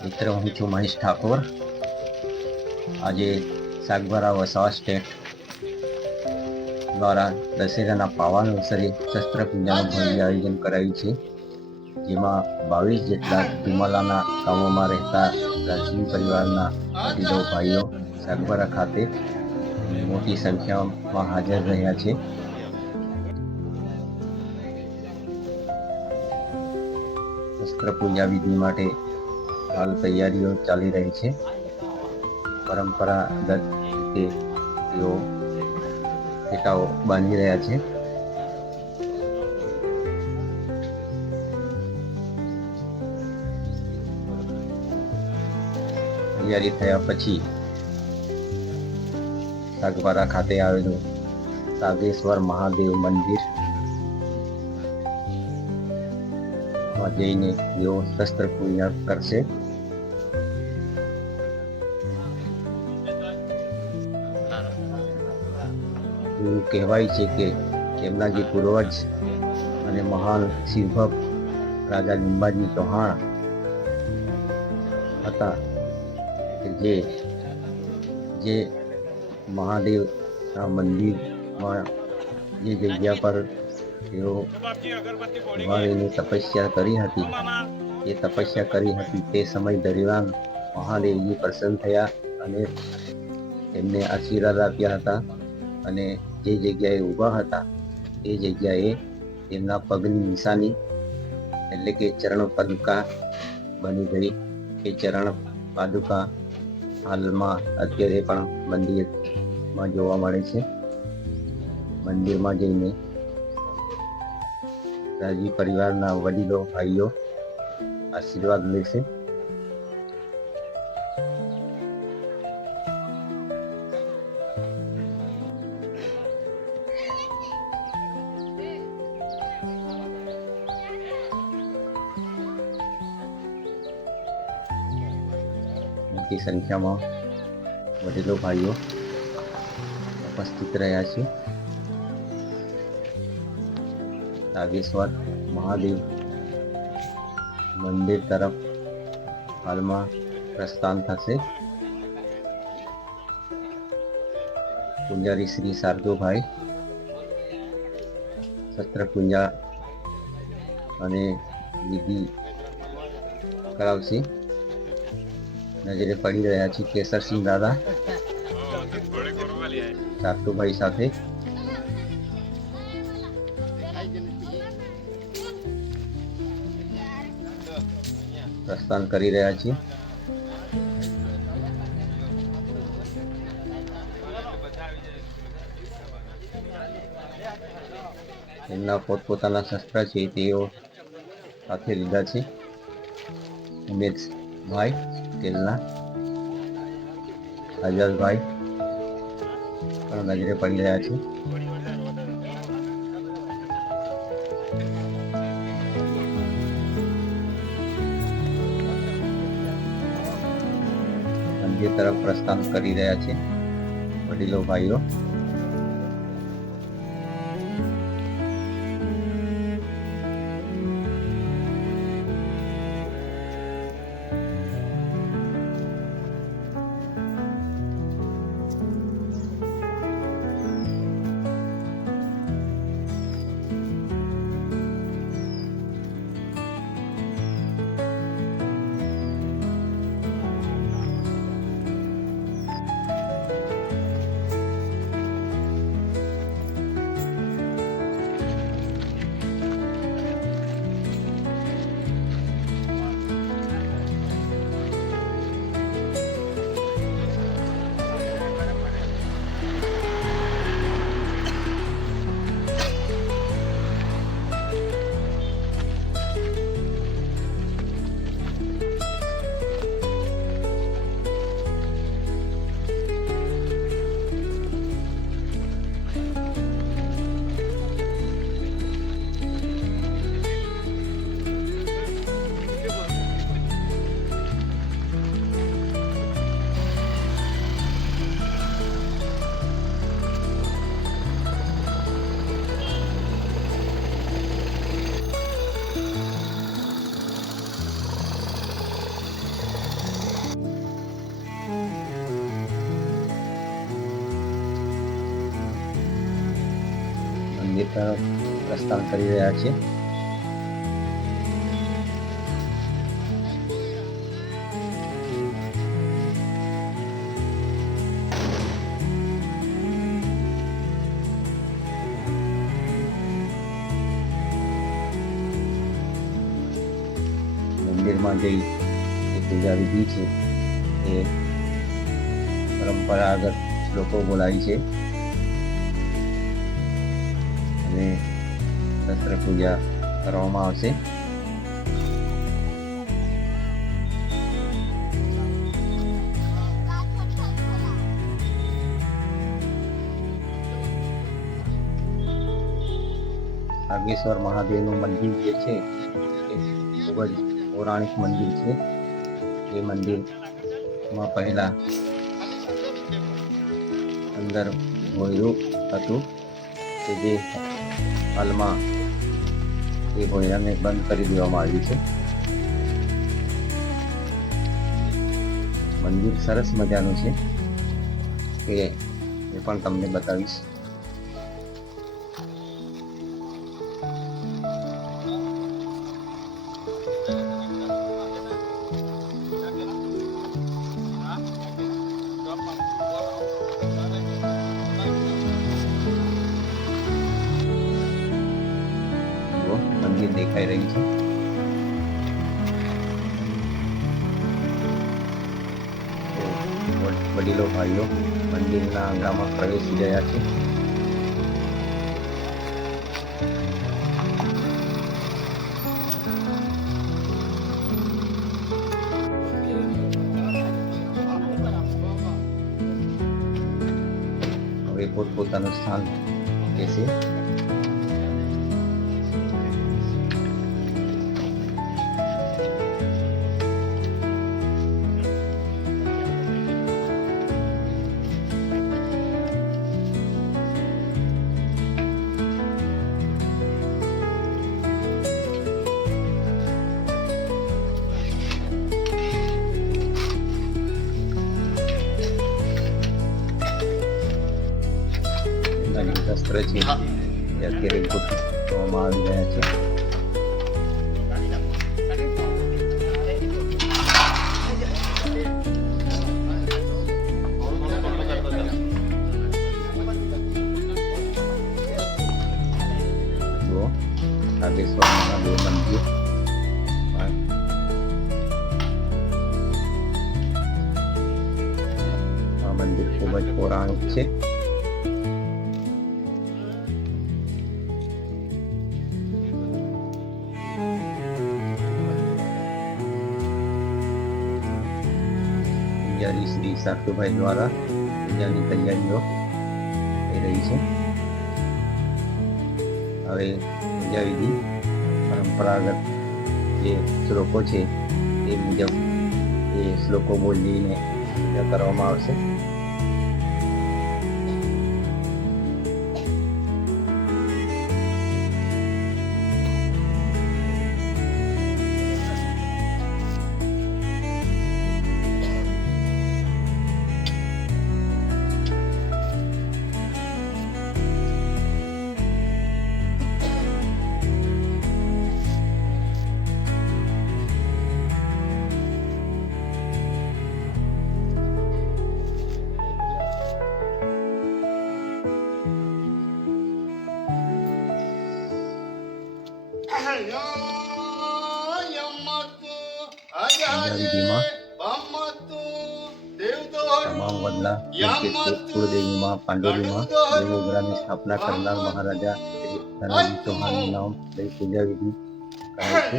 મિત્ર, હું છું મહેશ ઠાકોર. આજે સાગબારા વસાવા સ્ટેટ દ્વારા દશેરાના પાવન અવસરે શસ્ત્ર પૂજાનું ભવ્ય આયોજન કરાયું છે, જેમાં 22 જેટલા ધુમાલાના ગામોમાં રહેતા રાજવી પરિવારના વડીલો ભાઈઓ સાગબારા ખાતે મોટી સંખ્યામાં હાજર રહ્યા છે. શસ્ત્ર પૂજા વિધિ માટે હાલ તૈયારીઓ ચાલી રહી છે. પરંપરાગત રીતે તેઓ ફેટાઓ બાંધી રહ્યા છે. તૈયારી થયા પછી સાગબારા ખાતે આવેલું સાગેશ્વર મહાદેવ મંદિર માં જઈને તેઓ શસ્ત્ર પૂજા કરશે. એવું કહેવાય છે કે તેમના જે પૂર્વજ અને મહાન શિવભક્ત રાજા લીંબાજી ચૌહાણ હતા, જે મહાદેવના મંદિરમાં જે જગ્યા પર તેઓ ઉભા રહીને તપસ્યા કરી હતી, તે સમય દરમિયાન મહાદેવજી પ્રસન્ન થયા અને તેમને આશીર્વાદ આપ્યા હતા. અને જે જગ્યાએ ઊભા હતા તે જગ્યાએ તેમના પગની નિશાની એટલે કે ચરણ પાદુકા બની ગઈ. એ ચરણ પાદુકા હાલમાં અત્યારે પણ મંદિરમાં જોવા મળે છે. મંદિરમાં જઈને રાજવી પરિવારના વડીલો ભાઈઓ આશીર્વાદ લેશે. મોટી સંખ્યામાં વડીલો ભાઈઓ ઉપસ્થિત રહ્યા છે. નાગેશ્વર મહાદેવ મંદિર તરફ હાલમાં પ્રસ્થાન થશે. પૂજારી શ્રી શાર્દુભાઈ શસ્ત્ર પૂજા અને વિધિ કરાવશે. નજરે પડી રહ્યા છે કેસરસિંહ દાદા શાર્દુભાઈ સાથે. પ્રસ્થાન કરી રહ્યા છે. એમના પોતપોતાના શસ્ત્ર છે તેઓ સાથે લીધા છે. ઉમેશભાઈ તેલના, અજલભાઈ પણ નજરે પડી રહ્યા છે. મંદિર તરફ પ્રસ્થાન કરી રહ્યા છે વડીલો ભાઈઓ. તરફ પ્રસ્થાન કરી રહ્યા છે. મંદિરમાં જઈ જે પૂજા વિધિ છે એ પરંપરાગત શ્લોકો બોલાય છે અને શસ્ત્ર પૂજા કરવામાં આવશે. નાગેશ્વર મહાદેવનું મંદિર જે છે એ ખૂબ જ પૌરાણિક મંદિર છે. એ મંદિરમાં પહેલા અંદર ભોયરું હતું કે જે હાલમાં એ ભોયરાને બંધ કરી દેવામાં આવ્યું છે. મંદિર સરસ મજાનું છે કે એ પણ તમને બતાવીશ. મંદિર દેખાઈ રહ્યું છે. વડીલો ભાઈઓ મંદિરના આંગણામાં પ્રવેશી ગયા છે. હવે પોતપોતાનું સ્થાન લેશે. શસ્ત્ર છે એ અત્યારે ગોઠવવામાં આવી રહ્યા છે. જુઓ નાગેશ્વર મહાદેવ મંદિર. આ મંદિર ખૂબ જ પૌરાણિક છે. શ્રી સાક્ષુભાઈ દ્વારા પૂજાની તૈયારીઓ થઈ રહી છે. હવે પૂજા વિધિ પરંપરાગત જે શ્લોકો છે એ મુજબ એ શ્લોકો બોલીને પૂજા કરવામાં આવશે. વિધિમાં તમામ વડલા કુળદેવીમાં પાંડોલીમાં દેવોગ્રાની સ્થાપના કરનાર મહારાજા શ્રી ધનાજી ચૌહાણનું નામ લઈ પૂજા વિધિ કરે છે.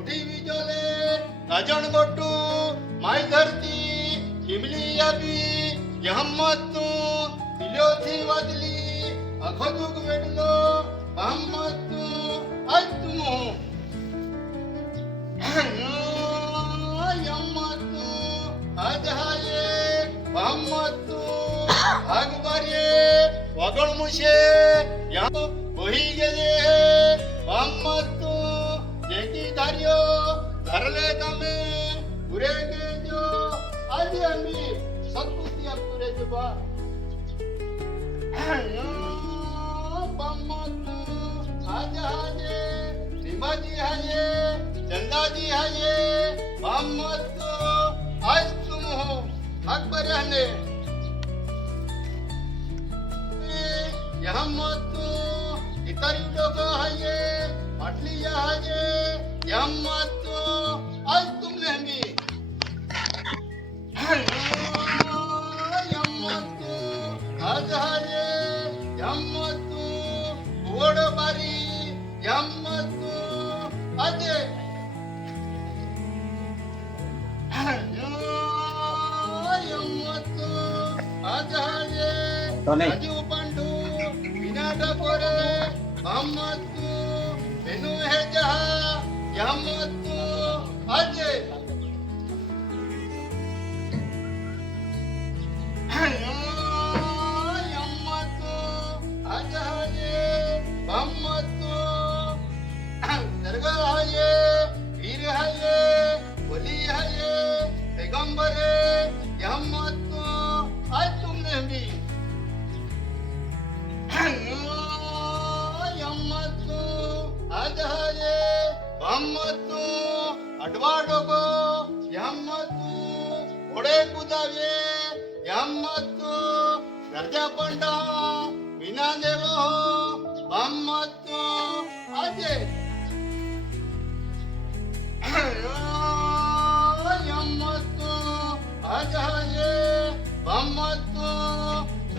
छोटी विजोले राजन गोटू माई धरती हिमली अभी यहम्मतू तिलोथी वदली આખો દુઃખ વેડલો બ્રહ્મતું અજમું યમતું અજહાયે બ્રહ્મતું ભાગવારે વગણ મુશે યમ બોહી ગયે બ્રહ્મતું જેકી ધાર્યો ઘરલે ગમે ગુરે ગેજો આજે અમી સકુતિ અપુરે જબા બ્રહ્મતું આજહાયે ધીમાજી હાયે ચંદાજી હાયે બ્રહ્મતું આજ તુમ હો અકબર હને યહમતું ઇતરી ડોગો હાયે માટલી હાયે યહમતું આજ તુમ નહમી યહમતું આજ હાયે યહમતું ઓડ બારી યહમતું આજે તો નહીં. રાજુ પાંડુ વિના ડકોરે બ્રહ્મતુ એનું હે જહા યમતુ આજે યમતુ આજે બ્રહ્મતુ દરગાહ હાયે વીર હાયે વલી હાયે पैगंबरे यहमत आज तुमने भी यहमत आज हाये ब्रह्मत अडवा डोगो यहमत घोड़े कुदावे यहमत राजा पंडा विना देवो ब्रह्मत आजे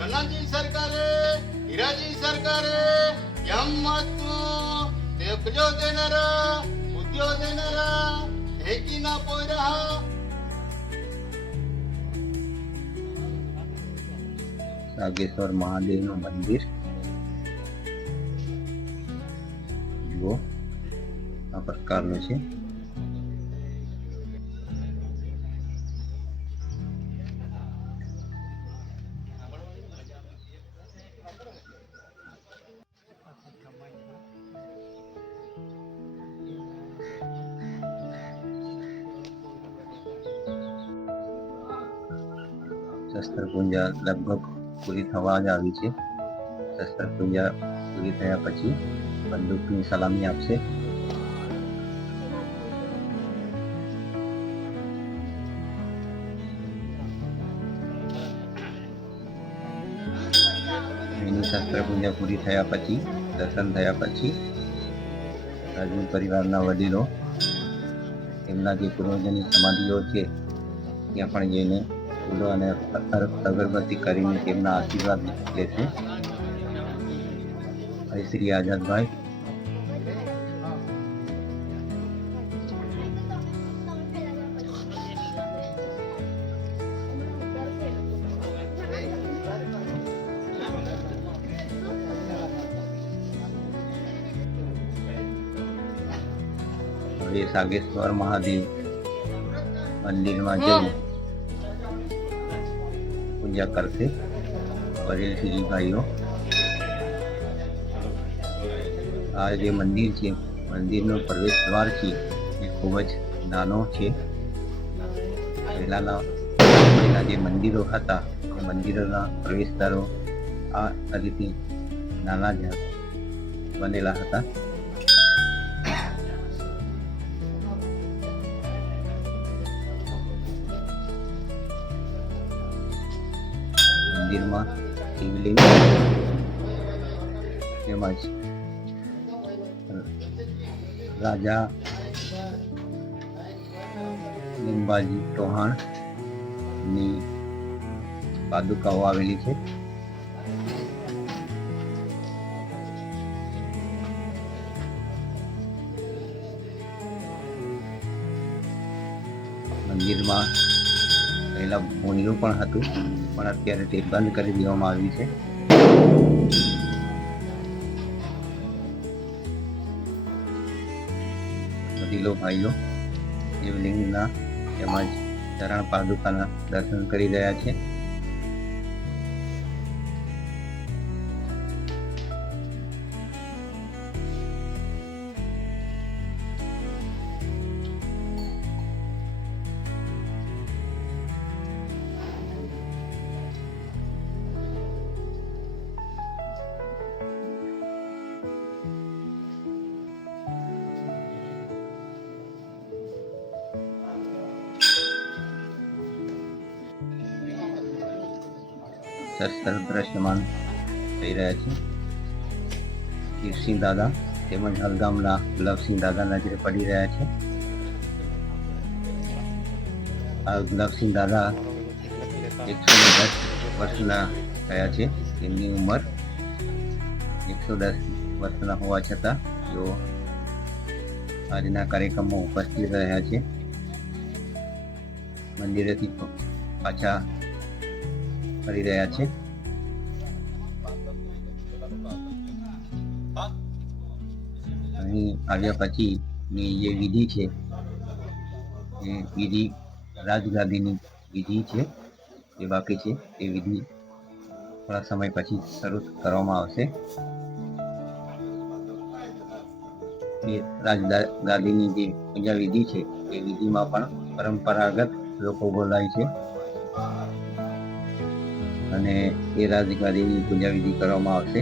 ધનાજી સરકારે હીરાજી સરકારે યમતું દેખજો દેનારા બુદ્ધિઓ દેનારા એકી ના પોયરા નાગેશ્વર મહાદેવનું મંદિર જુઓ આ પ્રકારનું છે. શસ્ત્રપૂજા લગભગ પૂરી થવા જ આવી છે. શસ્ત્રપૂજા પૂરી થયા પછી બંદૂકની સલામી આપશે. એની શસ્ત્રપૂજા પૂરી થયા પછી દર્શન થયા પછી રાજવી પરિવારના વડીલો તેમના જે પૂર્વજોની સમાધિઓ છે ત્યાં પણ જઈને ફૂલો અને અગરબત્તી કરીને તેમના આશીર્વાદ લે છે. હરિ શ્રી આઝાદભાઈ હવે સાગેશ્વર મહાદેવ મંદિરમાં જઈ પૂજા કરશે વડીલ શ્રીભાઈઓ. આ જે મંદિર છે મંદિરનો પ્રવેશ દ્વાર છે એ ખૂબ જ નાનો છે. પહેલાના જે મંદિરો હતા એ મંદિરોના પ્રવેશદ્વારો આ રીતે નાના જ બનેલા હતા. મંદિરમાં શિવલિંગ તેમજ રાજા લીંબાજી ચૌહાણની પાદુકાઓ આવેલી છે. મંદિરમાં પહેલા ભોંયરું પણ હતું પણ અત્યારે તે બંધ કરી દેવામાં આવ્યું છે. વડીલો ભાઈઓ શિવલિંગના તેમજ ચરણ પાદુકાના દર્શન કરી રહ્યા છે. શસ્ત્ર દ્રશ્યમાન થઈ રહ્યા છે. શિવસિંહ દાદા તેમજ હલગામના ગુલાબસિંહ દાદા નજરે પડી રહ્યા છે. આ ગુલાબસિંહ દાદા 110 વર્ષના થયા છે. તેમની ઉંમર 110 વર્ષના હોવા છતાં તેઓ આજના કાર્યક્રમમાં ઉપસ્થિત રહ્યા છે. મંદિરેથી પાછા ફરી રહ્યા છે. અહીં આવ્યા પછીની જે વિધિ છે એ વિધિ રાજગાદીની વિધિ છે એ બાકી છે. એ વિધિ થોડા સમય પછી શરૂ કરવામાં આવશે. એ રાજગાદીની જે પૂજા વિધિ છે એ વિધિમાં પણ પરંપરાગત લોકો બોલાય છે અને એ રાજગાદીની પૂજા વિધિ કરવામાં આવશે.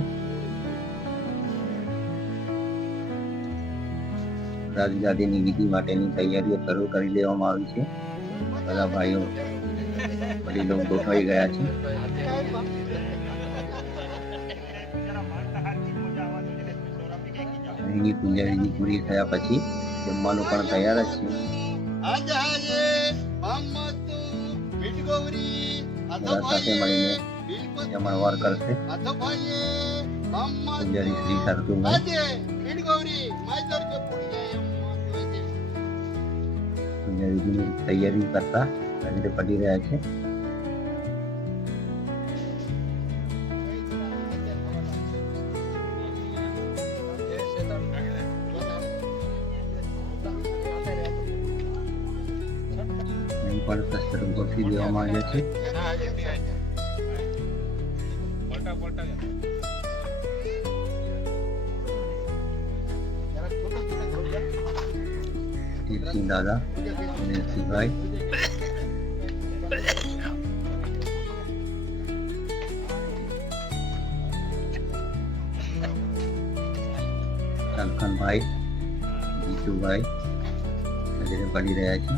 રાજગાદીની વિધિ માટેની તૈયારીઓ શરૂ કરી દેવામાં આવી છે. બધા ભાઈઓ વડીલો ગોઠવાઈ ગયા છે. અહીંની પૂજા વિધિ પૂરી થયા પછી જમવાનું પણ તૈયાર જ છે. બધા સાથે મળીને જમણવાર કરશે. પૂજારી શ્રી સરતુભાઈ પૂજા વિધિની તૈયારી કરતા નજરે પડી રહ્યા છે. અહીં પણ શસ્ત્ર ગોઠવી દેવામાં આવ્યા છે. શિવસિંહ દાદા અને શિવભાઈ શંકરભાઈ જીતુભાઈ નજરે પડી રહ્યા છે.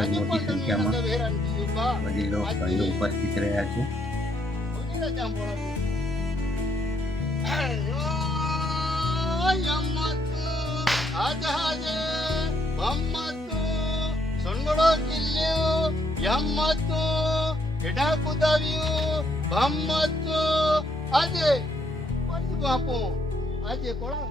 મોટી સંખ્યામાં વડીલો ભાઈઓ ઉપસ્થિત રહ્યા છે. આજે કોળા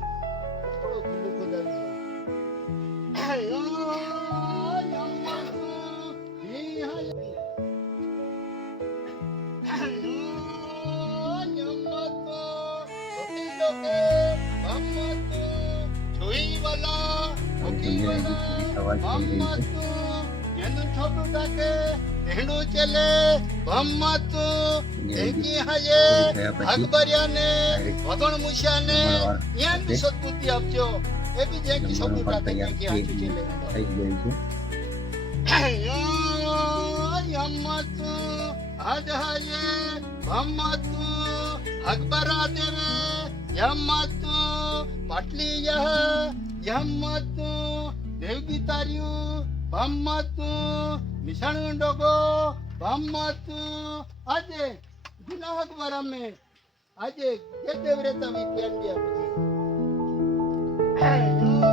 ದೇವಗೀತಾರಿಯು ಬಮ್ಮತ್ತು ಮಿಷಣುಂಡೋಗೋ ಬಮ್ಮತ್ತು ಅದೇ વિનાયક વરમે આજે જે દેવરેતા વિદ્યાન દે પછી